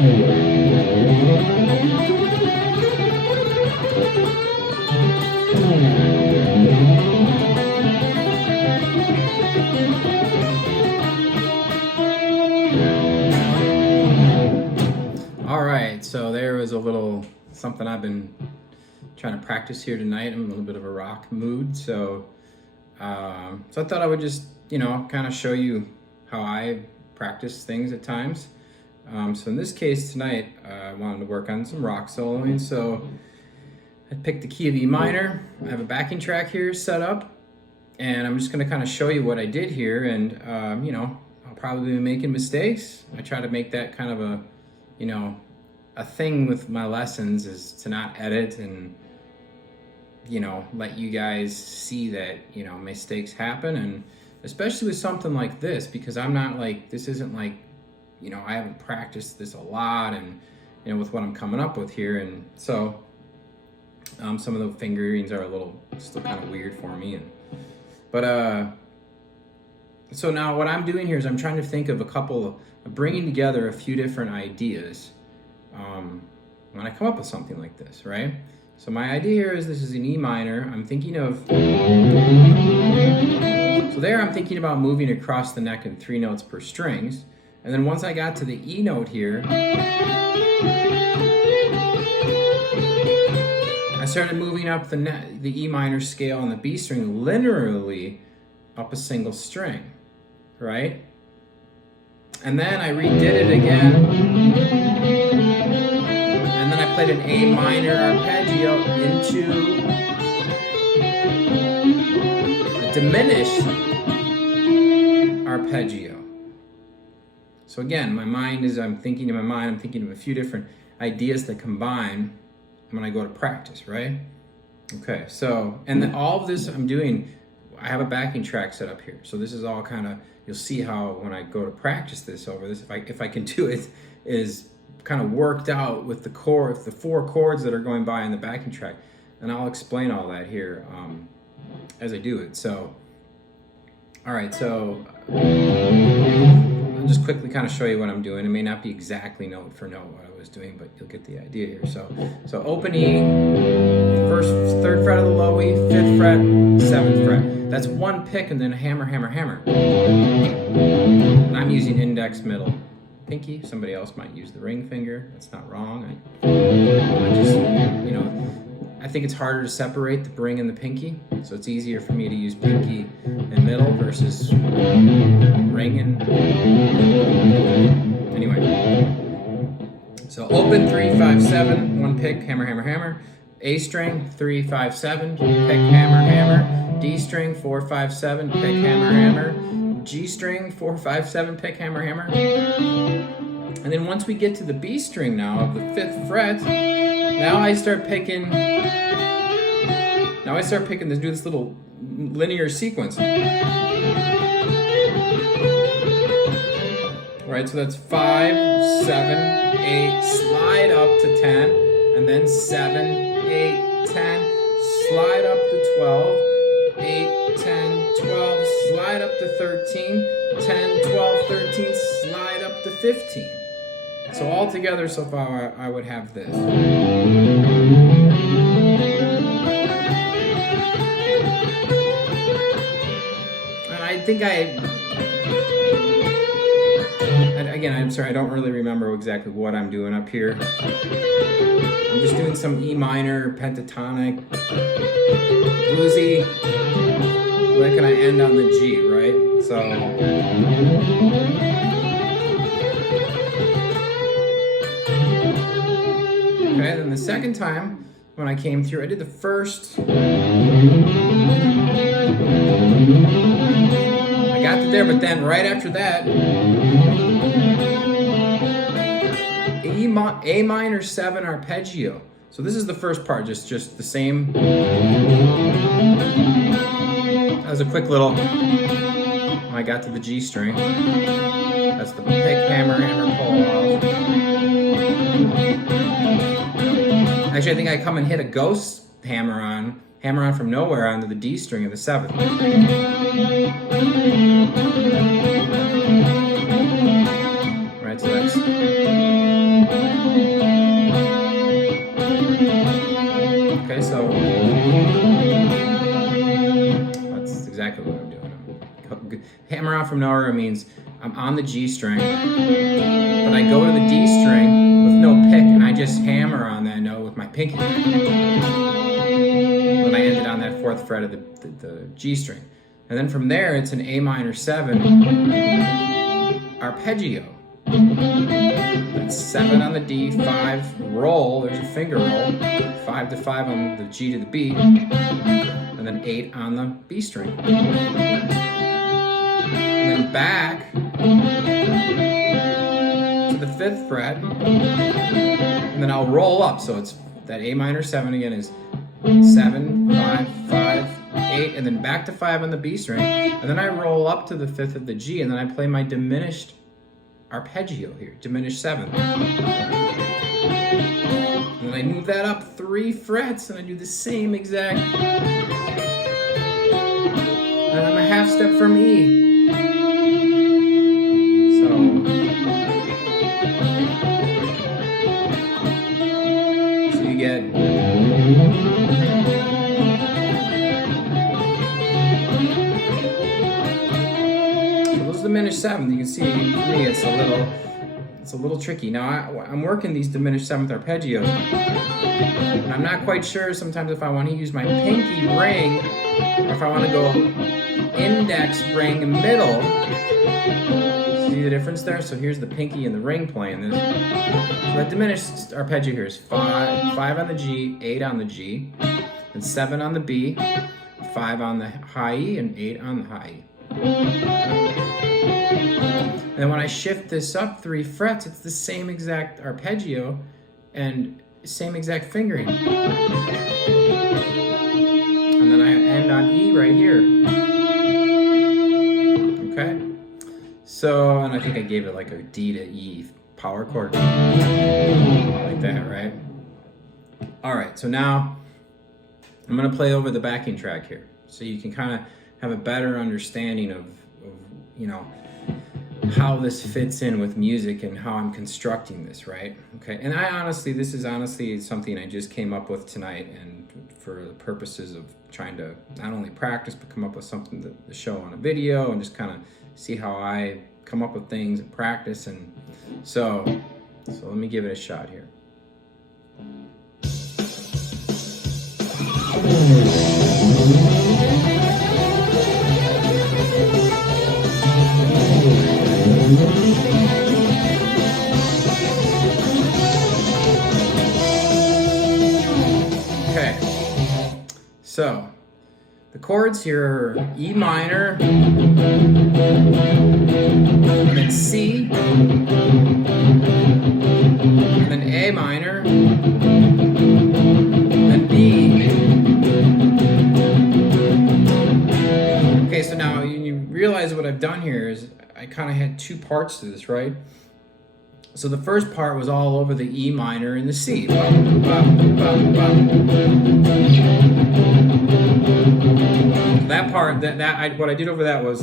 All right, so there was a little something I've been trying to practice here tonight. I'm in a little bit of a rock mood, so I thought I would just, kind of show you how I practice things at times. So in this case tonight, I wanted to work on some rock soloing, so I picked the key of E minor. I have a backing track here set up, and I'm just going to kind of show you what I did here, and I'll probably be making mistakes. I try to make that kind of a thing with my lessons is to not edit and let you guys see that mistakes happen, and especially with something like this, because I'm not like, this isn't like, I haven't practiced this a lot, and with what I'm coming up with here, and so some of the fingerings are a little still kind of weird for me, so now what I'm doing here is I'm trying to think of bringing together a few different ideas when I come up with something like this, right? So my idea here is this is an E minor. I'm thinking of, so there I'm thinking about moving across the neck in 3 notes per strings. And then once I got to the E note here, I started moving up the E minor scale on the B string linearly up a single string, right? And then I redid it again, and then I played an A minor arpeggio into a diminished arpeggio. So again, I'm thinking of a few different ideas that combine when I go to practice, right? Okay, so, and then all of this I'm doing, I have a backing track set up here. So this is all kind of, you'll see how when I go to practice this over this, if I can do it, is kind of worked out with the 4 chords that are going by in the backing track. And I'll explain all that here as I do it. So, all right, so I'll just quickly kind of show you what I'm doing. It may not be exactly note for note what I was doing, but you'll get the idea here. So open E, first 3rd fret of the low E, 5th fret, 7th fret. That's one pick, and then hammer, hammer, hammer. And I'm using index, middle, pinky. Somebody else might use the ring finger. That's not wrong. I just, I think it's harder to separate the ring and the pinky, so it's easier for me to use pinky and middle versus ring and... Anyway. So open 3, 5, 7, one pick, hammer, hammer, hammer. A string, 3, 5, 7, pick, hammer, hammer. D string, 4, 5, 7, pick, hammer, hammer. G string, 4, 5, 7, pick, hammer, hammer. And then once we get to the B string now of the 5th fret, now I start picking this little linear sequence. Right, so that's 5, 7, 8, slide up to 10, and then 7, 8, 10, slide up to 12, 8, 10, 12, slide up to 13, 10, 12, 13, slide up to 15. So all together so far I would have this. And I think again, I'm sorry, I don't really remember exactly what I'm doing up here. I'm just doing some E minor, pentatonic, bluesy. Where can I end on the G, right? So... Okay, then the second time, when I came through, I did the first... I got to there, but then right after that... A minor 7 arpeggio. So this is the first part, just the same. That was a quick little, when I got to the G string. That's the pick, hammer, hammer, pull off. Actually, I think I come and hit a ghost hammer on from nowhere onto the D string of the 7th. Right, so that's... from nowhere means I'm on the G string, but I go to the D string with no pick, and I just hammer on that note with my pinky. Then I ended on that 4th fret of the G string. And then from there, it's an A minor 7 arpeggio. That's 7 on the D, 5 roll, there's a finger roll, 5 to 5 on the G to the B, and then 8 on the B string. And then back to the 5th fret, and then I'll roll up. So it's that A minor 7 again is 7, 5, 5, 8, and then back to 5 on the B string, and then I roll up to the 5th of the G, and then I play my diminished arpeggio here, diminished 7th. And then I move that up 3 frets, and I do the same exact, and I'm a half step from E. So you get diminished 7th. You can see, for me, it's a little tricky. Now I'm working these diminished 7th arpeggios, and I'm not quite sure sometimes if I want to use my pinky ring or if I want to go index ring middle. See the difference there? So here's the pinky and the ring playing this. So that diminished arpeggio here is 5 on the G, 8 on the G, and 7 on the B, 5 on the high E, and 8 on the high E. And then when I shift this up 3 frets, it's the same exact arpeggio and same exact fingering. And then I end on E right here. Okay? So, and I think I gave it like a D to E power chord. Like that, right? All right, so now I'm gonna play over the backing track here, so you can kind of have a better understanding of you know, how this fits in with music and how I'm constructing this, right? Okay, and this is honestly something I just came up with tonight, and for the purposes of trying to not only practice, but come up with something to show on a video and just kind of see how I come up with things and practice. And so let me give it a shot here. Okay, so the chords here are E minor, and then C, and then A minor, and then B. Okay, so now you realize what I've done here is I kind of had 2 parts to this, right? So the first part was all over the E minor and the C. That part, what I did over that was,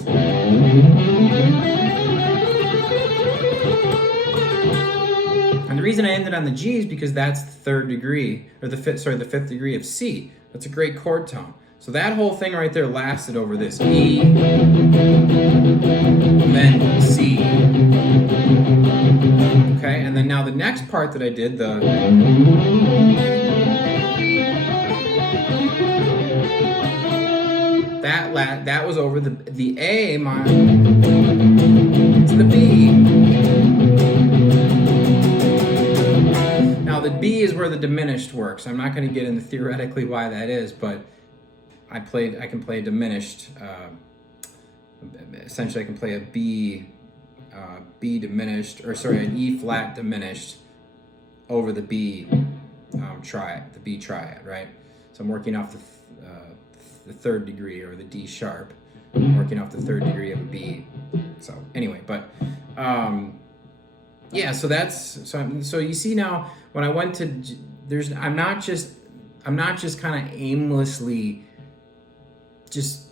and the reason I ended on the G is because that's the 3rd degree, or the 5th degree of C. That's a great chord tone. So that whole thing right there lasted over this E, then C. Okay, and then now the next part that I did, that was over the A minor to the B. Now the B is where the diminished works. I'm not going to get into theoretically why that is, but I can play a diminished. Essentially, I can play a B diminished, or sorry, an E flat diminished over the B triad, the B triad, right? So I'm working off the 3rd degree, or the D sharp. I'm working off the 3rd degree of a B. So anyway, but yeah. So so you see now when I went to I'm not just kind of aimlessly. Just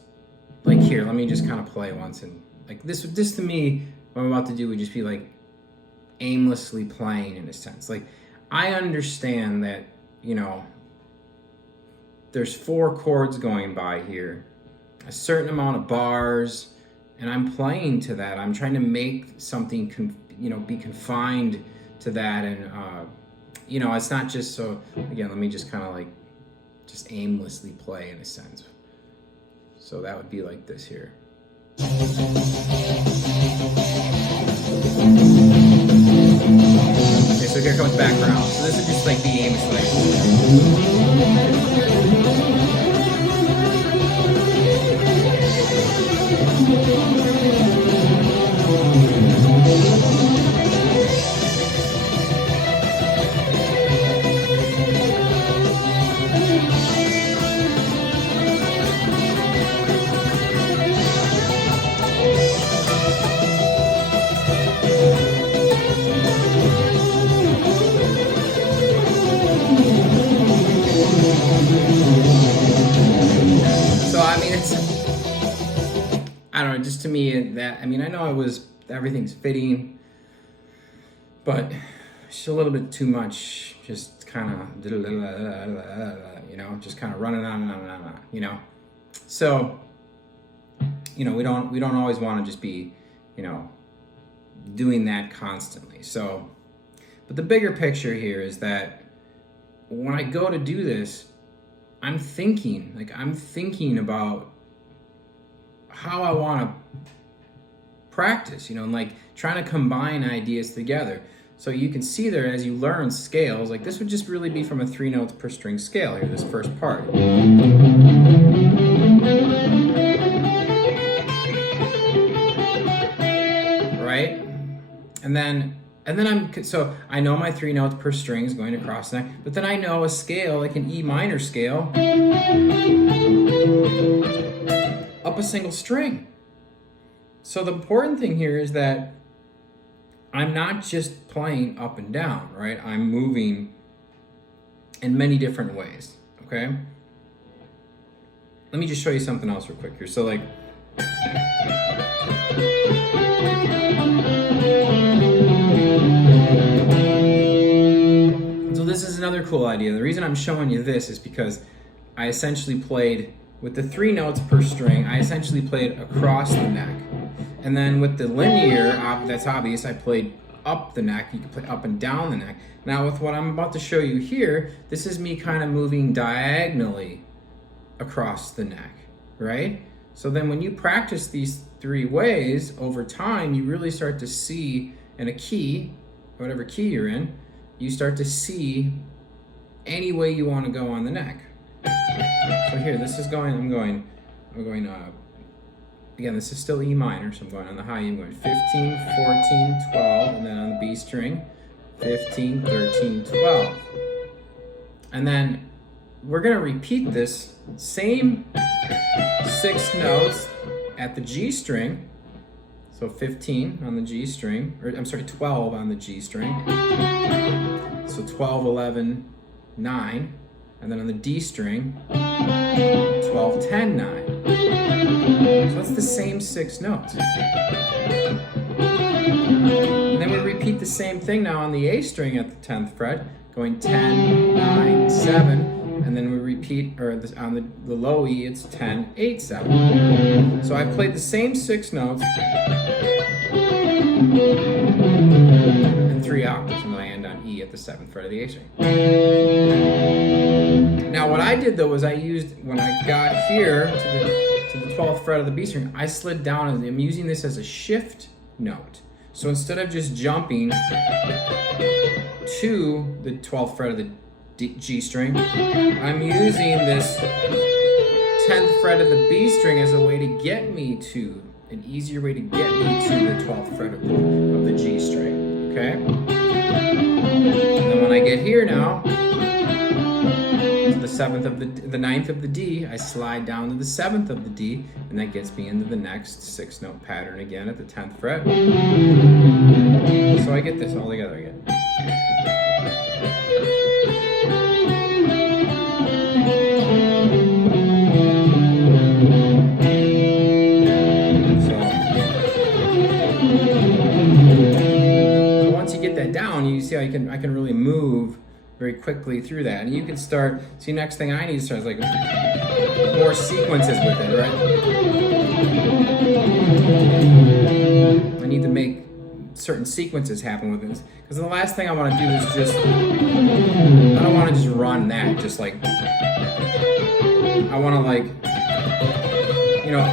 like here, let me just kind of play once, and like this to me, what I'm about to do would just be like aimlessly playing in a sense. Like I understand that, you know, there's 4 chords going by here, a certain amount of bars, and I'm playing to that. I'm trying to make something, be confined to that, and it's not just so. Again, let me just kind of like just aimlessly play in a sense. So that would be like this here. Okay, so here comes background. So this is just like the aimlessly. So I mean, I don't know, just to me that, I know everything's fitting, but it's a little bit too much, just kind of, just kind of running on and on and on, So, we don't always want to just be, doing that constantly. So, but the bigger picture here is that when I go to do this, I'm thinking about how I want to practice, and like trying to combine ideas together. So you can see there, as you learn scales, like this would just really be from a 3 notes per string scale here, this first part. Right? And then so I know my 3 notes per string is going across the neck, but then I know a scale, like an E minor scale, up a single string. So the important thing here is that I'm not just playing up and down, right? I'm moving in many different ways, okay? Let me just show you something else real quick here. So like, this is another cool idea. The reason I'm showing you this is because I essentially played with the 3 notes per string. I essentially played across the neck, and then with the linear, that's obvious, I played up the neck. You can play up and down the neck. Now with what I'm about to show you here, this is me kind of moving diagonally across the neck, right? So then when you practice these 3 ways over time, you really start to see in a key, whatever key you're in, you start to see any way you want to go on the neck. So here, this is going, I'm going, again, this is still E minor, so I'm going on the high E, I'm going 15, 14, 12, and then on the B string, 15, 13, 12. And then we're going to repeat this same 6 notes at the G string. So 15 on the G string, or I'm sorry, 12 on the G string. So 12, 11, 9. And then on the D string, 12, 10, 9. So that's the same 6 notes. And then we repeat the same thing now on the A string at the 10th fret, going 10, 9, 7. And then we repeat, or on the low E, it's 10, 8, 7. So I've played the same 6 notes in 3 octaves, and then I end on E at the 7th fret of the A string. Now what I did though was I used, when I got here to the 12th fret of the B string, I slid down, and I'm using this as a shift note. So instead of just jumping to the 12th fret of the G string, I'm using this 10th fret of the B string as a way to get me to, an easier way to get me to the 12th fret of the G string, okay? And then when I get here now, to the 7th of the 9th of the D, I slide down to the 7th of the D, and that gets me into the next 6 note pattern again at the 10th fret. So I get this all together again. So once you get that down, you see how I can really move very quickly through that. And you can start, see, next thing I need to start is like more sequences with it, right? I need to make certain sequences happen with this, because the last thing I want to do is just, I don't want to just run that, just like, I want to like, you know,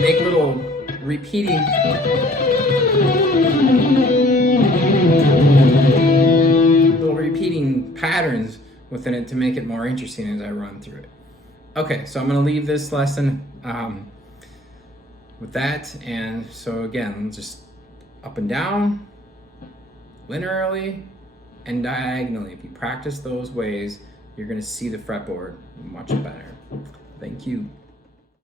make little repeating patterns within it to make it more interesting as I run through it. Okay, so I'm going to leave this lesson with that. And so again, just up and down, linearly, and diagonally. If you practice those ways, you're going to see the fretboard much better. Thank you.